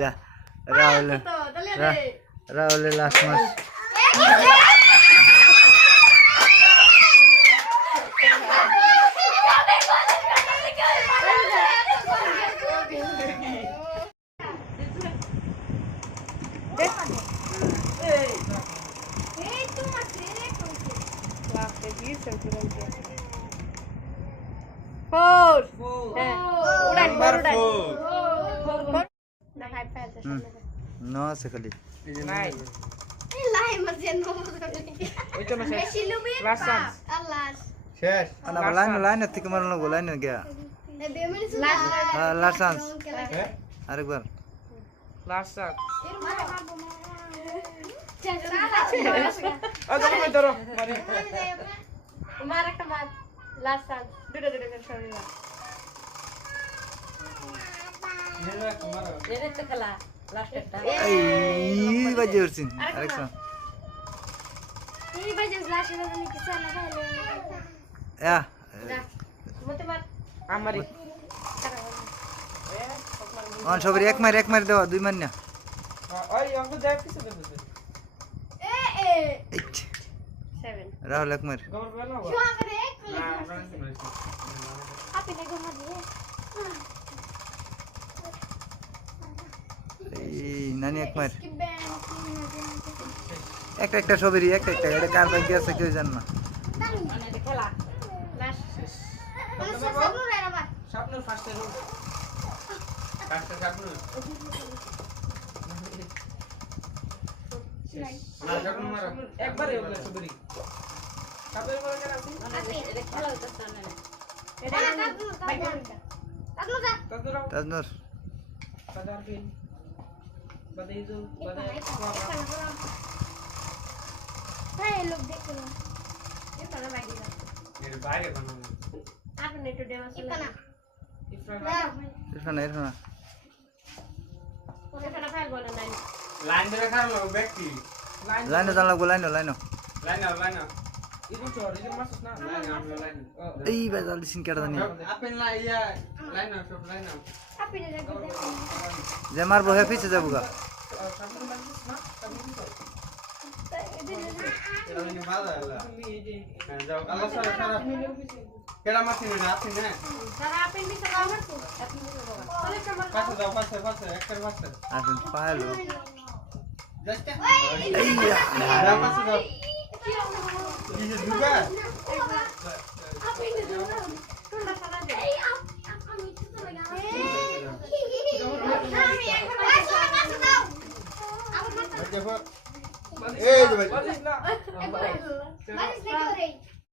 যা রাহুলের last match no আছে খালি শেষ লাইন থেকে মারলো লাইন গিয়া লাস্ট চান্স আরেকবার লাস্ট চান্স মার একটা মার লাস্ট চান্স দুটো করে সরিয়ে তো খেলা লাস্ট একটা এই বাজে উঠছিন আরেকটা এই বাজে লাস্ট এর জন্য কিছু না ইয়া মতে মার আমারই অন সবরি এক মার দাও দুই মার না ওই অঙ্ক দেখ কিছু দে এ 7 রাহুল এক মার গবর বেলা কি হবে এক না আমরা আপনি দেখো না দিয়ে এই নানি এক মার একটা সবরি একটা এটা কার ভাগ্যে আছে কেউ জান না খেলা লাস্ট স্বপ্ন ফার্স্টে রো ফার্স্টে স্বপ্ন একবারে ওগুলো সবরি কাপড় পরে কেন আছি এটা খেলা হচ্ছে না এটা তাজনুর তাজনুর বাদার বিন বাদাইজু বাদাই ভাই লোক দেখো না এটা না বাইরে না মেরে বাইরে বানানো আপনি একটু দেওয়া ছিল না ইফরান এরফানা ওখানে ফাইল বলে নাই লাইন ধরে খারাপ লোক ব্যক্তি লাইনে জান লাগবো লাইনে লাইন ইদু চোর ইদু মাসুস না লাইন এই বাজাল দিছিন কেডা জানি আপেন ইয়া লাইন সব লাইন আপনি দেখো যে মারবো হে পিছে যাবো গা সামনে মাসুস না তুমি তো এটা মানে বাধা হলো যাও আল্লাহ সারা সারা কেডা মাছি না আছে না সারা আপনি মিছে আমার তো আপনি মিছে বাবা বলে তোমার পাশে যাও পাশে একটা পাশে আসেন পাইলো জাস্ট এই যাও পাশে যাও এই যে দুবা আপনি দেখো তোমরা সারা দে আমি তো লাগা আমি এখন পাশে দাও আমার দেখো এই যে ভাই বাজিস না বালিশ দেখো রে